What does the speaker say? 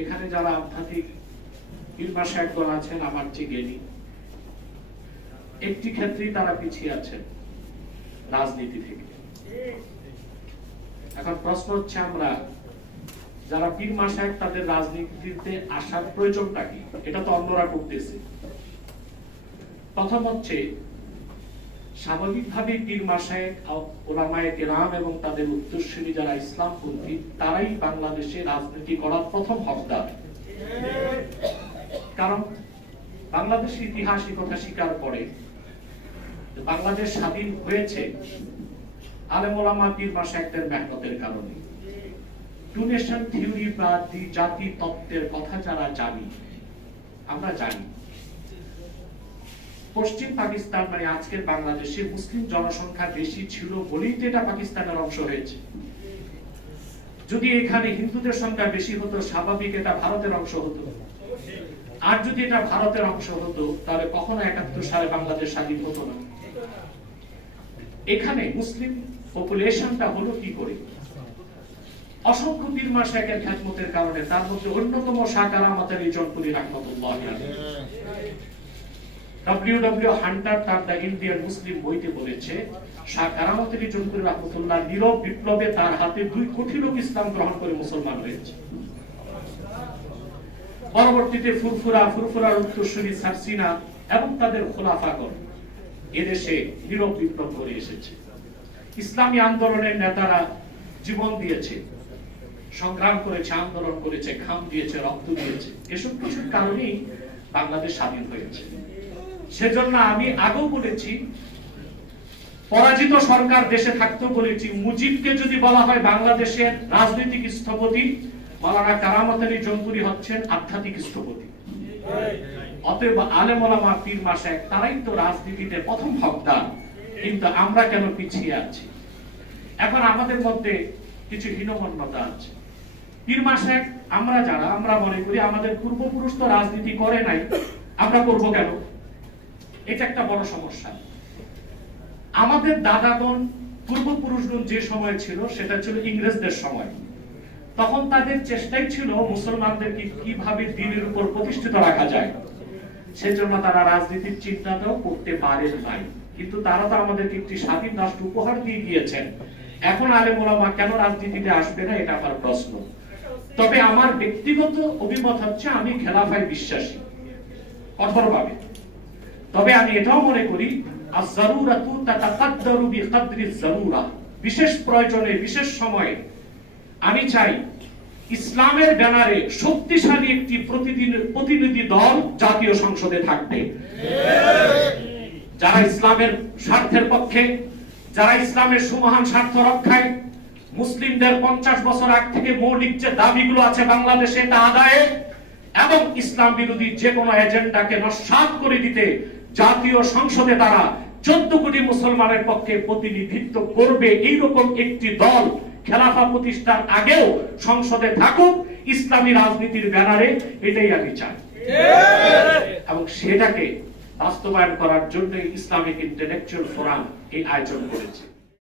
এখানে যারা আধ্যাত্মিক পীর মাশায়েখগণ আছেন আমার চেয়ে জ্ঞানী, একটি ক্ষেত্রেই তারা পিছিয়ে আছেন, রাজনীতি থেকে। এখন প্রশ্ন হচ্ছে, আমরা যারা পীর মাশায়েখ তাদের রাজনীতিতে আসার প্রয়োজনটা কি? এটা তো অন্যরা করতেছে। প্রথম হচ্ছে, স্বাভাবিকভাবে পীর মাশায়েখ, উলামায়ে কেরাম এবং তাদের উত্তরসূরি যারা ইসলামপন্থী, তারাই বাংলাদেশে রাজনীতি করার প্রথম হকদার। কারণ বাংলাদেশের ইতিহাস এই কথা স্বীকার করে, বাংলাদেশ স্বাধীন হয়েছে আলেম ওলামা পীর মাশায়েখদের মেহনতের কারণে। টু নেশন থিওরি বা জাতি তত্ত্বের কথা যারা জানি, আমরা জানি পশ্চিম পাকিস্তান মানে আজকের বাংলাদেশে মুসলিম জনসংখ্যা বেশি ছিল বলেই তো এটা পাকিস্তানের অংশ হয়েছে। যদি এখানে হিন্দুদের সংখ্যা বেশি হতো, স্বাভাবিক এটা ভারতের অংশ হতো। আর যদি এটা ভারতের অংশ হতো, তাহলে কখনো ৭১ সালে বাংলাদেশ স্বাধীন হতো না। এখানে মুসলিম পপুলেশনটা হলো কি করে? অসংখ্য পীর মাশায়েখের খিদমতের কারণে। তার মধ্যে অন্যতম শাহ কারামত আলী জনপুরি রাহমাতুল্লাহ আলাইহি। ডব্লিউ হান্টার তার দ্য ইন্ডিয়ান মুসলিম বইতে বলেছে, শাহ কারামত আলী জনপুরি রাহমাতুল্লাহ নীরব বিপ্লবে তার হাতে 2 কোটি লোক ইসলাম গ্রহণ করে মুসলমান হয়েছে। পরবর্তীতে ফুরফুরার উত্তরসূরি সারসিনা এবং তাদের খোলাফাগণ এদেশে নীরব বিপ্লব করে এসেছে। ইসলামী আন্দোলনের নেতারা জীবন দিয়েছে, সংগ্রাম করেছে, আন্দোলন করেছে, ঘাম দিয়েছে, রক্ত দিয়েছে। এসব কিছুর কারণেই বাংলাদেশ স্বাধীন হয়েছে। সেজন্য আমি আগেও বলেছি, পরাজিত সরকার দেশে থাকতেও বলেছি, মুজিবকে যদি বলা হয় বাংলাদেশের রাজনৈতিক স্থপতি, মাওলানা কারামত আলী জনপুরি হচ্ছেন আধ্যাত্মিক স্থপতি। অতএব আলেম ওলামা পীর মাশায়েখ তারাই তো রাজনীতিতে প্রথম হকদার। কিন্তু আমরা কেন পিছিয়ে আছি? এখন আমাদের মধ্যে কিছু হীনমন্যতা আছে। পীর মাশায়েখ আমরা মনে করি আমাদের পূর্বপুরুষ তো রাজনীতি করে নাই, আমরা করব কেন? এটা একটা বড় সমস্যা। আমাদের দাদাগণ, পূর্বপুরুষগণ যে সময় ছিল সেটা ছিল ইংরেজদের সময়। তখন তাদের চেষ্টাই ছিল মুসলমানদেরকে কিভাবে দ্বীনের উপর প্রতিষ্ঠিত রাখা যায়। সেজন্য তারা রাজনীতির চিন্তাটাও করতে পারেন নাই। কিন্তু তারা তো আমাদেরকে একটি স্বাধীন রাষ্ট্র উপহার দিয়ে গিয়েছেন। এখন আলেম ওলামা কেন রাজনীতিতে আসবে না, এটা আমার প্রশ্ন। তবে আমার ব্যক্তিগত অভিমত হচ্ছে, আমি খেলাফায় বিশ্বাসী কঠোরভাবে। তবে আমি এটাও মনে করি, আয-যারুরাতু তাতাকাদ্দারু বিকদরিজ যারুরা, বিশেষ প্রয়োজনে বিশেষ সময়ে আমি চাই ইসলামের ব্যানারে শক্তিশালী একটি প্রতিনিধি দল জাতীয় সংসদে থাকবে, যারা ইসলামের স্বার্থের পক্ষে, যারা ইসলামের সুমহান স্বার্থ রক্ষায়, মুসলিমদের 50 বছর আগ থেকে মৌলিক যে দাবিগুলো আছে বাংলাদেশে তা আদায়ে এবং ইসলাম বিরোধী যে কোনো এজেন্ডাকে নস্যাৎ করে দিতে জাতীয় সংসদে তারা 14 কোটি মুসলমানের পক্ষে প্রতিনিধিত্ব করবে। এইরকম একটি দল খেলাফা প্রতিষ্ঠার আগেও সংসদে থাকুক ইসলামী রাজনীতির ব্যানারে, এটাই আমি চাই। এবং সেটাকে বাস্তবায়ন করার জন্য ইসলামিক ইন্টেলেকচুয়াল ফোরাম এই আয়োজন করেছে।